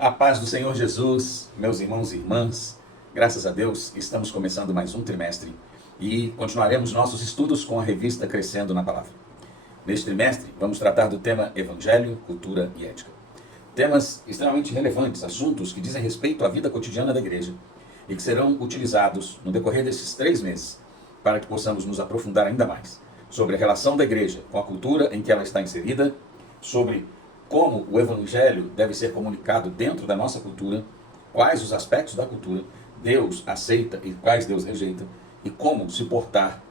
A paz do Senhor Jesus, meus irmãos e irmãs, graças a Deus, estamos começando mais um trimestre e continuaremos nossos estudos com a revista Crescendo na Palavra. Neste trimestre, vamos tratar do tema Evangelho, Cultura e Ética. Temas extremamente relevantes, assuntos que dizem respeito à vida cotidiana da igreja e que serão utilizados no decorrer desses 3 meses para que possamos nos aprofundar ainda mais sobre a relação da igreja com a cultura em que ela está inserida, sobre como o Evangelho deve ser comunicado dentro da nossa cultura, quais os aspectos da cultura Deus aceita e quais Deus rejeita, e como se portar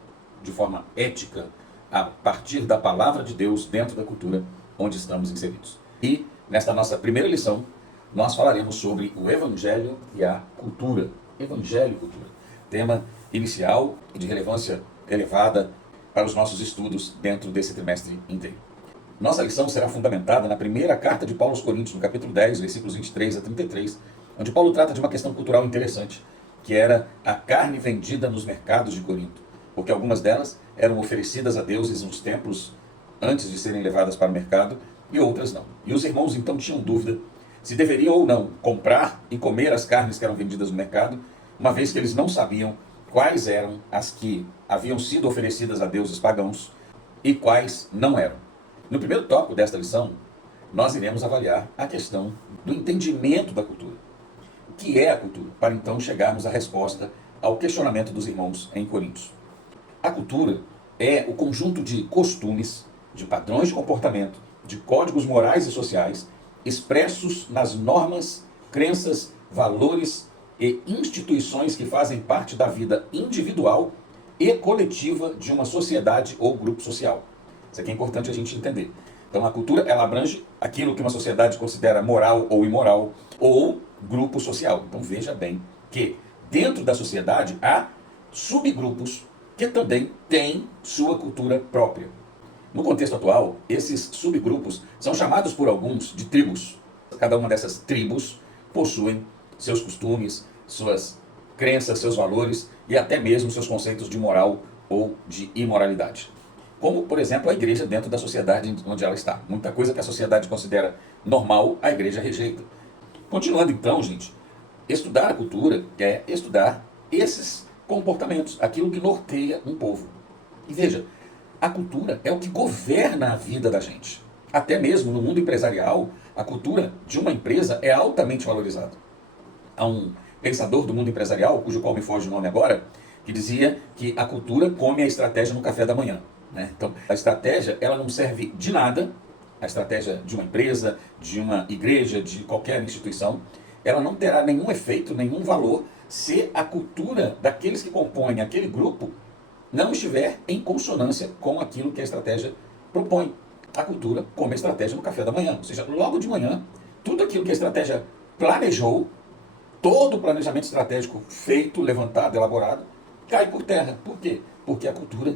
de forma ética a partir da palavra de Deus dentro da cultura onde estamos inseridos. E nesta nossa primeira lição, nós falaremos sobre o Evangelho e a cultura. Evangelho e cultura. Tema inicial e de relevância elevada para os nossos estudos dentro desse trimestre inteiro. Nossa lição será fundamentada na primeira carta de Paulo aos Coríntios, no capítulo 10, versículos 23 a 33, onde Paulo trata de uma questão cultural interessante, que era a carne vendida nos mercados de Corinto, porque algumas delas eram oferecidas a deuses nos templos antes de serem levadas para o mercado, e outras não. E os irmãos então tinham dúvida se deveriam ou não comprar e comer as carnes que eram vendidas no mercado, uma vez que eles não sabiam quais eram as que haviam sido oferecidas a deuses pagãos e quais não eram. No primeiro tópico desta lição, nós iremos avaliar a questão do entendimento da cultura. O que é a cultura? Para então chegarmos à resposta ao questionamento dos irmãos em Coríntios. A cultura é o conjunto de costumes, de padrões de comportamento, de códigos morais e sociais, expressos nas normas, crenças, valores e instituições que fazem parte da vida individual e coletiva de uma sociedade ou grupo social. Isso aqui é importante a gente entender. Então a cultura, ela abrange aquilo que uma sociedade considera moral ou imoral, ou grupo social. Então veja bem que dentro da sociedade há subgrupos que também têm sua cultura própria. No contexto atual, esses subgrupos são chamados por alguns de tribos. Cada uma dessas tribos possuem seus costumes, suas crenças, seus valores e até mesmo seus conceitos de moral ou de imoralidade. Como, por exemplo, a igreja dentro da sociedade onde ela está. Muita coisa que a sociedade considera normal, a igreja rejeita. Continuando então, gente, estudar a cultura é estudar esses comportamentos, aquilo que norteia um povo. E veja, a cultura é o que governa a vida da gente. Até mesmo no mundo empresarial, a cultura de uma empresa é altamente valorizada. Há um pensador do mundo empresarial, cujo qual me foge o nome agora, que dizia que a cultura come a estratégia no café da manhã. Então, a estratégia ela não serve de nada, a estratégia de uma empresa, de uma igreja, de qualquer instituição, ela não terá nenhum efeito, nenhum valor, se a cultura daqueles que compõem aquele grupo não estiver em consonância com aquilo que a estratégia propõe. A cultura come a estratégia no café da manhã, ou seja, logo de manhã, tudo aquilo que a estratégia planejou, todo o planejamento estratégico feito, levantado, elaborado, cai por terra. Por quê? Porque a cultura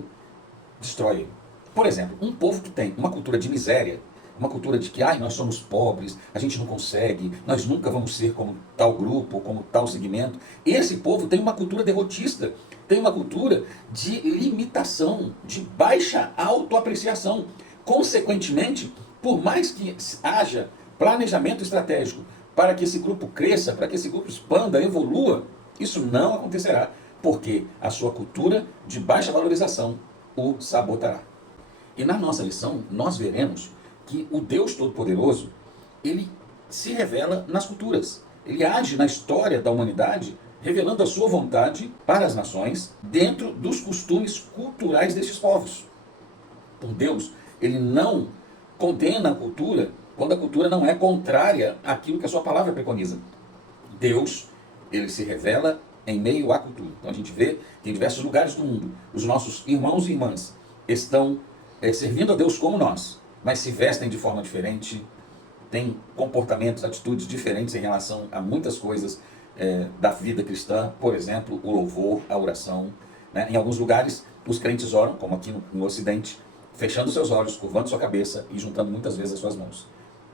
destrói. Por exemplo, um povo que tem uma cultura de miséria, uma cultura de que nós somos pobres, a gente não consegue, nós nunca vamos ser como tal grupo, como tal segmento. Esse povo tem uma cultura derrotista, tem uma cultura de limitação, de baixa autoapreciação. Consequentemente, por mais que haja planejamento estratégico para que esse grupo cresça, para que esse grupo expanda, evolua, isso não acontecerá, porque a sua cultura de baixa valorização o sabotará. E na nossa lição, nós veremos que o Deus Todo-Poderoso, ele se revela nas culturas. Ele age na história da humanidade, revelando a sua vontade para as nações, dentro dos costumes culturais destes povos. Então Deus, ele não condena a cultura quando a cultura não é contrária àquilo que a sua palavra preconiza. Deus, ele se revela em meio à cultura. Então a gente vê que em diversos lugares do mundo, os nossos irmãos e irmãs estão servindo a Deus como nós, mas se vestem de forma diferente, têm comportamentos, atitudes diferentes em relação a muitas coisas da vida cristã, por exemplo, o louvor, a oração. Em alguns lugares, os crentes oram, como aqui no Ocidente, fechando seus olhos, curvando sua cabeça e juntando muitas vezes as suas mãos.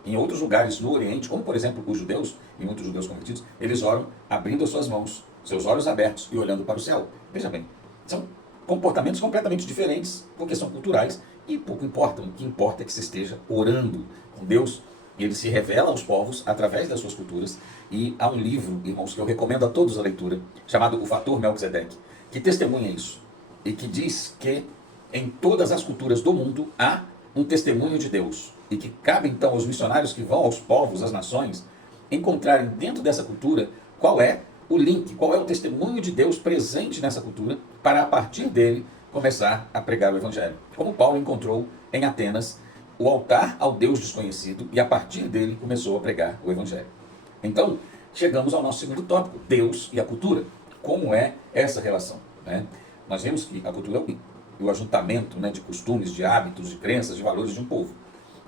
Em outros lugares no Oriente, como por exemplo os judeus, e muitos judeus convertidos, eles oram abrindo as suas mãos, seus olhos abertos e olhando para o céu. Veja bem, são comportamentos completamente diferentes, porque são culturais e pouco importam. O que importa é que se esteja orando com Deus Ele se revela aos povos através das suas culturas. E há um livro, irmãos, que eu recomendo a todos a leitura, chamado O Fator Melquisedeque, que testemunha isso. E que diz que em todas as culturas do mundo há um testemunho de Deus. E que cabe então aos missionários que vão aos povos, às nações, encontrarem dentro dessa cultura qual é o link, qual é o testemunho de Deus presente nessa cultura, para a partir dele começar a pregar o Evangelho. Como Paulo encontrou em Atenas o altar ao Deus desconhecido e a partir dele começou a pregar o Evangelho. Então, chegamos ao nosso segundo tópico, Deus e a cultura. Como é essa relação? Né? Nós vemos que a cultura é o ajuntamento, né, de costumes, de hábitos, de crenças, de valores de um povo.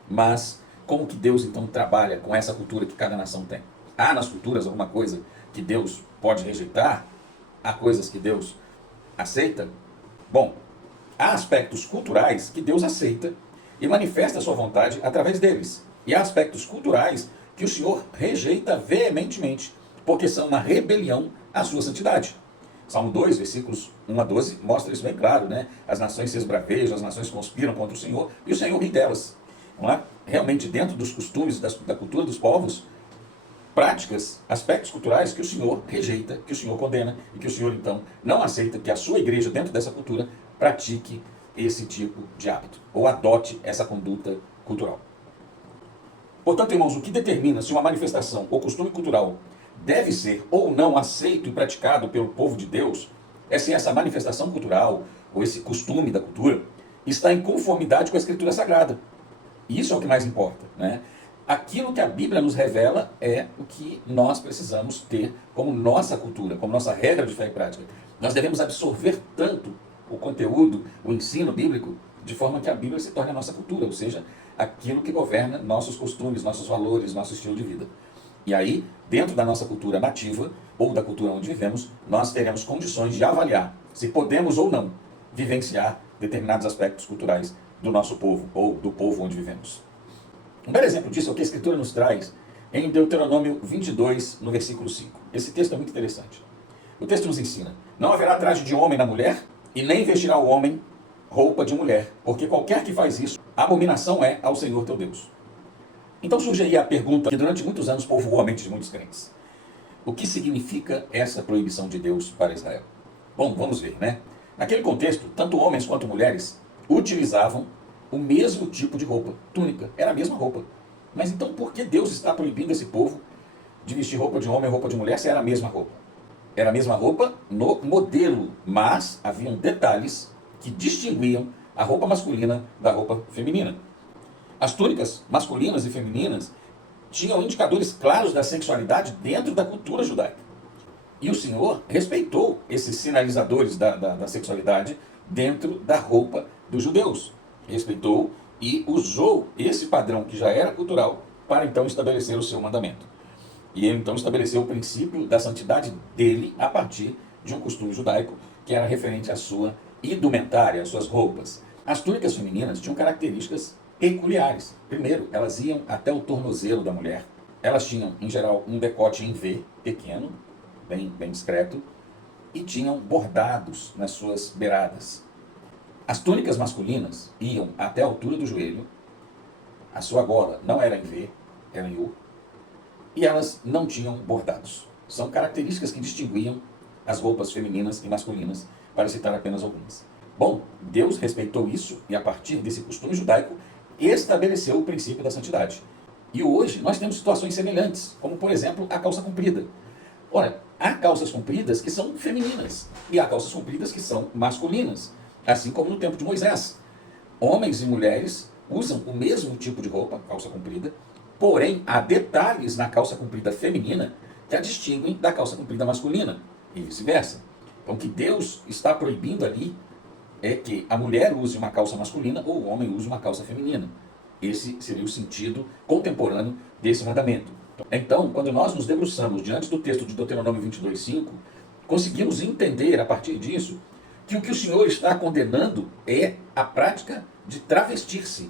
Mas como que Deus então trabalha com essa cultura que cada nação tem? Há nas culturas alguma coisa que Deus pode rejeitar? Há coisas que Deus aceita? Bom, há aspectos culturais que Deus aceita e manifesta a sua vontade através deles. E há aspectos culturais que o Senhor rejeita veementemente, porque são uma rebelião à sua santidade. Salmo 2, versículos 1 a 12, mostra isso bem claro, né? As nações se esbravejam, as nações conspiram contra o Senhor, e o Senhor ri delas. Não é? Realmente, dentro dos costumes, da cultura dos povos, práticas, aspectos culturais que o Senhor rejeita, que o Senhor condena, e que o Senhor, então, não aceita que a sua igreja, dentro dessa cultura, pratique esse tipo de hábito, ou adote essa conduta cultural. Portanto, irmãos, o que determina se uma manifestação ou costume cultural deve ser ou não aceito e praticado pelo povo de Deus é se essa manifestação cultural, ou esse costume da cultura, está em conformidade com a Escritura Sagrada. E isso é o que mais importa, né? Aquilo que a Bíblia nos revela é o que nós precisamos ter como nossa cultura, como nossa regra de fé e prática. Nós devemos absorver tanto o conteúdo, o ensino bíblico, de forma que a Bíblia se torne a nossa cultura, ou seja, aquilo que governa nossos costumes, nossos valores, nosso estilo de vida. E aí, dentro da nossa cultura nativa, ou da cultura onde vivemos, nós teremos condições de avaliar se podemos ou não vivenciar determinados aspectos culturais do nosso povo, ou do povo onde vivemos. Um belo exemplo disso é o que a Escritura nos traz em Deuteronômio 22, no versículo 5. Esse texto é muito interessante. O texto nos ensina: não haverá traje de homem na mulher, e nem vestirá o homem roupa de mulher, porque qualquer que faz isso, abominação é ao Senhor teu Deus. Então surge aí a pergunta que durante muitos anos povoou a mente de muitos crentes. O que significa essa proibição de Deus para Israel? Bom, vamos ver, né? Naquele contexto, tanto homens quanto mulheres utilizavam o mesmo tipo de roupa, túnica, era a mesma roupa. Mas então por que Deus está proibindo esse povo de vestir roupa de homem e roupa de mulher se era a mesma roupa? Era a mesma roupa no modelo, mas haviam detalhes que distinguiam a roupa masculina da roupa feminina. As túnicas masculinas e femininas tinham indicadores claros da sexualidade dentro da cultura judaica. E o Senhor respeitou esses sinalizadores da sexualidade dentro da roupa dos judeus. Respeitou e usou esse padrão que já era cultural para então estabelecer o seu mandamento. E ele então estabeleceu o princípio da santidade dele a partir de um costume judaico que era referente à sua indumentária, às suas roupas. As túnicas femininas tinham características peculiares. Primeiro, elas iam até o tornozelo da mulher. Elas tinham, em geral, um decote em V, pequeno, bem discreto, e tinham bordados nas suas beiradas. As túnicas masculinas iam até a altura do joelho, a sua gola não era em V, era em U, e elas não tinham bordados. São características que distinguiam as roupas femininas e masculinas, para citar apenas algumas. Bom, Deus respeitou isso e a partir desse costume judaico estabeleceu o princípio da santidade. E hoje nós temos situações semelhantes, como por exemplo a calça comprida. Ora, há calças compridas que são femininas e há calças compridas que são masculinas, assim como no tempo de Moisés. Homens e mulheres usam o mesmo tipo de roupa, calça comprida, porém há detalhes na calça comprida feminina que a distinguem da calça comprida masculina e vice-versa. Então o que Deus está proibindo ali é que a mulher use uma calça masculina ou o homem use uma calça feminina. Esse seria o sentido contemporâneo desse mandamento. Então, quando nós nos debruçamos diante do texto de Deuteronômio 22:5, conseguimos entender a partir disso que o Senhor está condenando é a prática de travestir-se.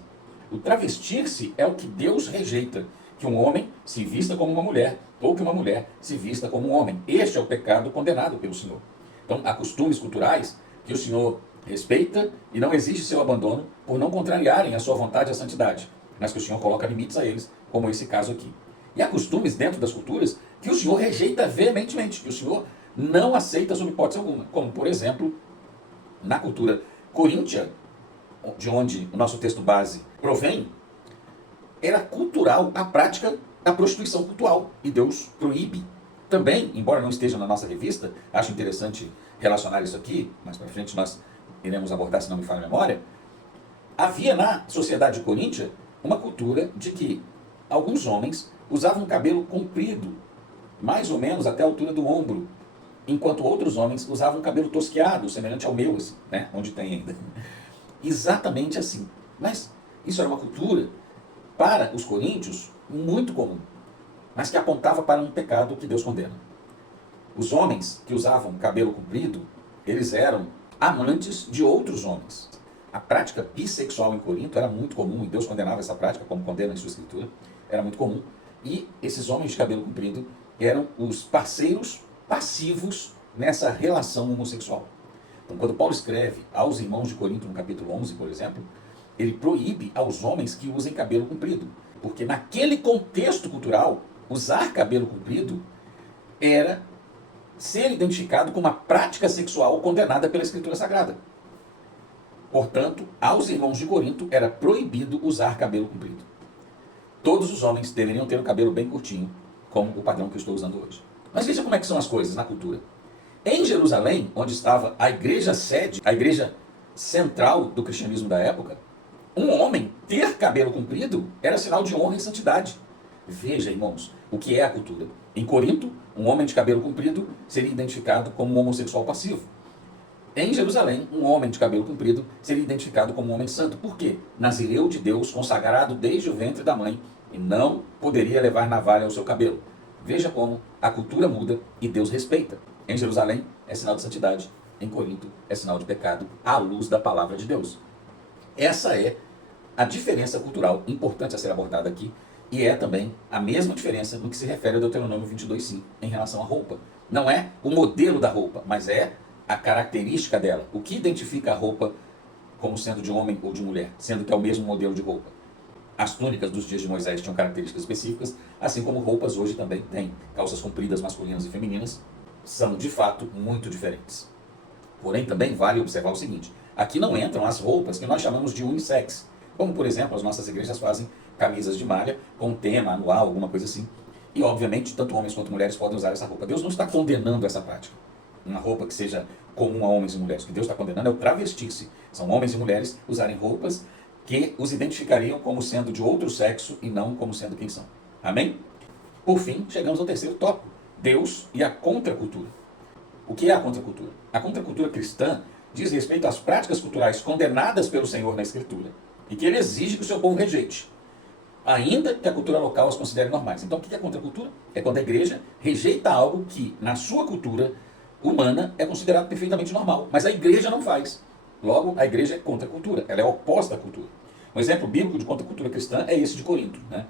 O travestir-se é o que Deus rejeita, que um homem se vista como uma mulher ou que uma mulher se vista como um homem. Este é o pecado condenado pelo Senhor. Então, há costumes culturais que o Senhor respeita e não exige seu abandono por não contrariarem a sua vontade e a santidade. mas que o Senhor coloca limites a eles, como esse caso aqui. E há costumes dentro das culturas que o Senhor rejeita veementemente, que o Senhor não aceita sob hipótese alguma, como, por exemplo, na cultura coríntia, de onde o nosso texto base provém, era cultural a prática da prostituição cultural, e Deus proíbe. Também, embora não esteja na nossa revista, acho interessante relacionar isso aqui, mais para frente nós iremos abordar, se não me falha a memória, havia na sociedade coríntia uma cultura de que alguns homens usavam cabelo comprido, mais ou menos até a altura do ombro, enquanto outros homens usavam cabelo tosqueado, semelhante ao meu, assim, né? Onde tem ainda. Exatamente assim. Mas isso era uma cultura, para os coríntios, muito comum, mas que apontava para um pecado que Deus condena. Os homens que usavam cabelo comprido, eles eram amantes de outros homens. A prática bissexual em Corinto era muito comum, e Deus condenava essa prática, como condena em sua escritura, era muito comum. E esses homens de cabelo comprido eram os parceiros passivos nessa relação homossexual. Então, quando Paulo escreve aos irmãos de Corinto, no capítulo 11, por exemplo, ele proíbe aos homens que usem cabelo comprido. Porque naquele contexto cultural, usar cabelo comprido era ser identificado com uma prática sexual condenada pela Escritura Sagrada. Portanto, aos irmãos de Corinto era proibido usar cabelo comprido. Todos os homens deveriam ter o cabelo bem curtinho, como o padrão que eu estou usando hoje. Mas veja como é que são as coisas na cultura. Em Jerusalém, onde estava a igreja sede, a igreja central do cristianismo da época, um homem ter cabelo comprido era sinal de honra e santidade. Veja, irmãos, o que é a cultura. Em Corinto, um homem de cabelo comprido seria identificado como um homossexual passivo. Em Jerusalém, um homem de cabelo comprido seria identificado como um homem santo. Por quê? Nazireu de Deus, consagrado desde o ventre da mãe, e não poderia levar navalha ao seu cabelo. Veja como a cultura muda e Deus respeita. Em Jerusalém é sinal de santidade, em Corinto é sinal de pecado, à luz da palavra de Deus. Essa é a diferença cultural importante a ser abordada aqui, e é também a mesma diferença no que se refere ao Deuteronômio 22:5 em relação à roupa. Não é o modelo da roupa, mas é a característica dela. O que identifica a roupa como sendo de homem ou de mulher, sendo que é o mesmo modelo de roupa. As túnicas dos dias de Moisés tinham características específicas, assim como roupas hoje também têm. Calças compridas masculinas e femininas são, de fato, muito diferentes. Porém, também vale observar o seguinte: aqui não entram as roupas que nós chamamos de unissex, como, por exemplo, as nossas igrejas fazem camisas de malha com tema anual, alguma coisa assim. E, obviamente, tanto homens quanto mulheres podem usar essa roupa. Deus não está condenando essa prática, uma roupa que seja comum a homens e mulheres. O que Deus está condenando é o travestir-se. São homens e mulheres usarem roupas que os identificariam como sendo de outro sexo e não como sendo quem são. Amém? Por fim, chegamos ao terceiro tópico: Deus e a contracultura. O que é a contracultura? A contracultura cristã diz respeito às práticas culturais condenadas pelo Senhor na Escritura e que ele exige que o seu povo rejeite, ainda que a cultura local as considere normais. Então, o que é contracultura? É quando a igreja rejeita algo que, na sua cultura humana, é considerado perfeitamente normal, mas a igreja não faz. Logo, a igreja é contracultura, ela é oposta à cultura. Um exemplo bíblico de contracultura cristã é esse de Corinto, né?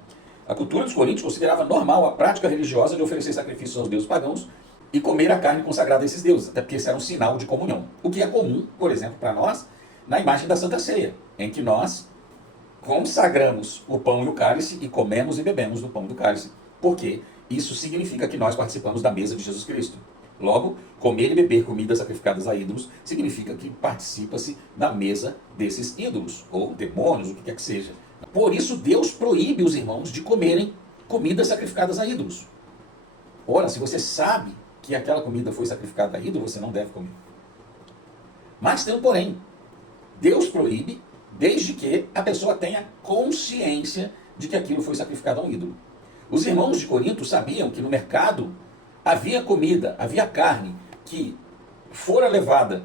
A cultura dos coríntios considerava normal a prática religiosa de oferecer sacrifícios aos deuses pagãos e comer a carne consagrada a esses deuses, até porque esse era um sinal de comunhão. O que é comum, por exemplo, para nós, na imagem da Santa Ceia, em que nós consagramos o pão e o cálice e comemos e bebemos do pão e do cálice, porque isso significa que nós participamos da mesa de Jesus Cristo. Logo, comer e beber comidas sacrificadas a ídolos significa que participa-se da mesa desses ídolos, ou demônios, o que quer que seja. Por isso, Deus proíbe os irmãos de comerem comidas sacrificadas a ídolos. Ora, se você sabe que aquela comida foi sacrificada a ídolo, você não deve comer. Mas tem um porém. Deus proíbe desde que a pessoa tenha consciência de que aquilo foi sacrificado a um ídolo. Os irmãos de Corinto sabiam que no mercado havia comida, havia carne que fora levada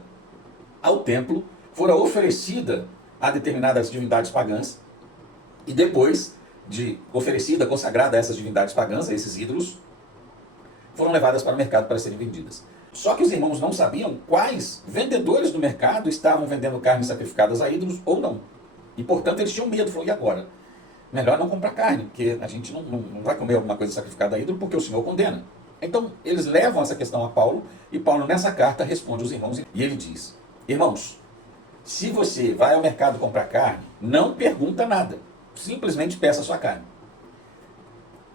ao templo, fora oferecida a determinadas divindades pagãs, e depois de oferecida, consagrada a essas divindades pagãs, a esses ídolos, foram levadas para o mercado para serem vendidas. Só que os irmãos não sabiam quais vendedores do mercado estavam vendendo carnes sacrificadas a ídolos ou não. E, portanto, eles tinham medo. Falou, e agora? Melhor não comprar carne, porque a gente não vai comer alguma coisa sacrificada a ídolo, porque o Senhor condena. Então, eles levam essa questão a Paulo, e Paulo, nessa carta, responde aos irmãos, e ele diz: irmãos, se você vai ao mercado comprar carne, não pergunta nada. simplesmente peça a sua carne.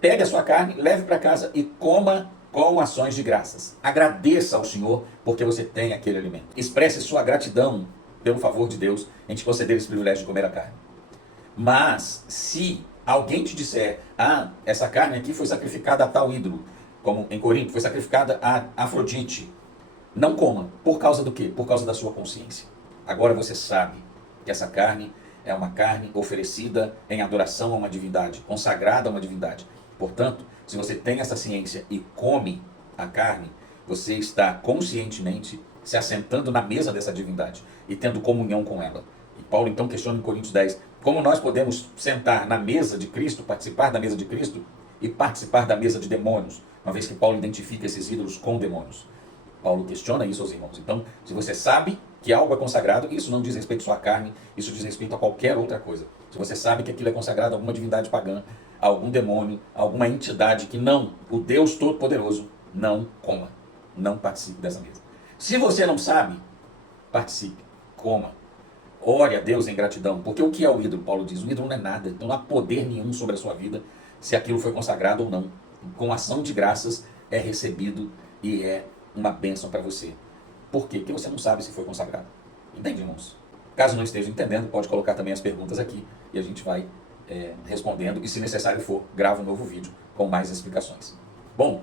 Pegue a sua carne, leve para casa e coma com ações de graças. Agradeça ao Senhor porque você tem aquele alimento. Expresse sua gratidão pelo favor de Deus em te conceder esse privilégio de comer a carne. Mas se alguém te disser, essa carne aqui foi sacrificada a tal ídolo, como em Corinto, foi sacrificada a Afrodite, não coma. Por causa do quê? Por causa da sua consciência. Agora você sabe que essa carne é uma carne oferecida em adoração a uma divindade, consagrada a uma divindade. Portanto, se você tem essa ciência e come a carne, você está conscientemente se assentando na mesa dessa divindade e tendo comunhão com ela. E Paulo então questiona em Coríntios 10, como nós podemos sentar na mesa de Cristo, participar da mesa de Cristo e participar da mesa de demônios, uma vez que Paulo identifica esses ídolos com demônios. Paulo questiona isso aos irmãos. Então, se você sabe que algo é consagrado, isso não diz respeito à sua carne, isso diz respeito a qualquer outra coisa. Se você sabe que aquilo é consagrado a alguma divindade pagã, a algum demônio, a alguma entidade que não, o Deus Todo-Poderoso, não coma. Não participe dessa mesa. Se você não sabe, participe, coma. Ore a Deus em gratidão, porque o que é o ídolo? Paulo diz, o ídolo não é nada, não há poder nenhum sobre a sua vida, se aquilo foi consagrado ou não. Com ação de graças é recebido e é uma bênção para você. Por quê? Porque você não sabe se foi consagrado. Entende, irmãos? Caso não esteja entendendo, pode colocar também as perguntas aqui e a gente vai respondendo e, se necessário for, grava um novo vídeo com mais explicações. Bom,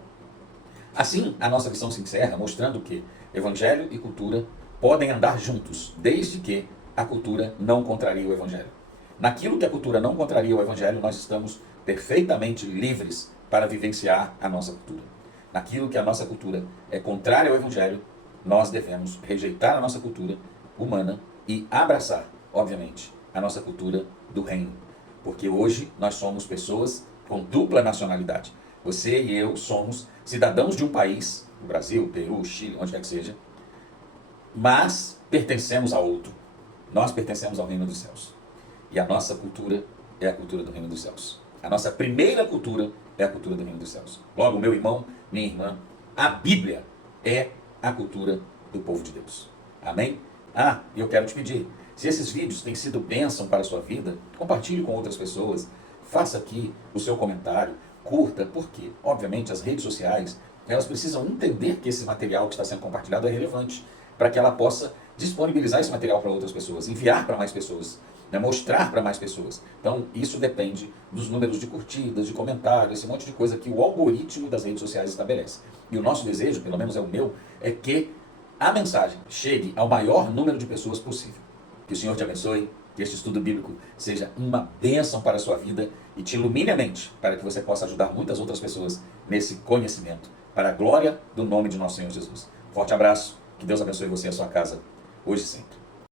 assim a nossa lição se encerra mostrando que evangelho e cultura podem andar juntos, desde que a cultura não contraria o evangelho. Naquilo que a cultura não contraria o evangelho, nós estamos perfeitamente livres para vivenciar a nossa cultura. Naquilo que a nossa cultura é contrária ao evangelho, nós devemos rejeitar a nossa cultura humana e abraçar, obviamente, a nossa cultura do reino. Porque hoje nós somos pessoas com dupla nacionalidade. Você e eu somos cidadãos de um país, o Brasil, Peru, Chile, onde quer que seja, mas pertencemos a outro. Nós pertencemos ao reino dos céus. E a nossa cultura é a cultura do reino dos céus. A nossa primeira cultura é a cultura do reino dos céus. Logo, meu irmão, minha irmã, a Bíblia é a cultura do povo de Deus. Amém? E eu quero te pedir, se esses vídeos têm sido bênção para a sua vida, compartilhe com outras pessoas, faça aqui o seu comentário, curta, porque, obviamente, as redes sociais, elas precisam entender que esse material que está sendo compartilhado é relevante, para que ela possa disponibilizar esse material para outras pessoas, enviar para mais pessoas, mostrar para mais pessoas. Então, isso depende dos números de curtidas, de comentários, esse monte de coisa que o algoritmo das redes sociais estabelece. E o nosso desejo, pelo menos é o meu, é que a mensagem chegue ao maior número de pessoas possível. Que o Senhor te abençoe, que este estudo bíblico seja uma bênção para a sua vida e te ilumine a mente para que você possa ajudar muitas outras pessoas nesse conhecimento, para a glória do nome de nosso Senhor Jesus. Forte abraço, que Deus abençoe você e a sua casa, hoje e sempre.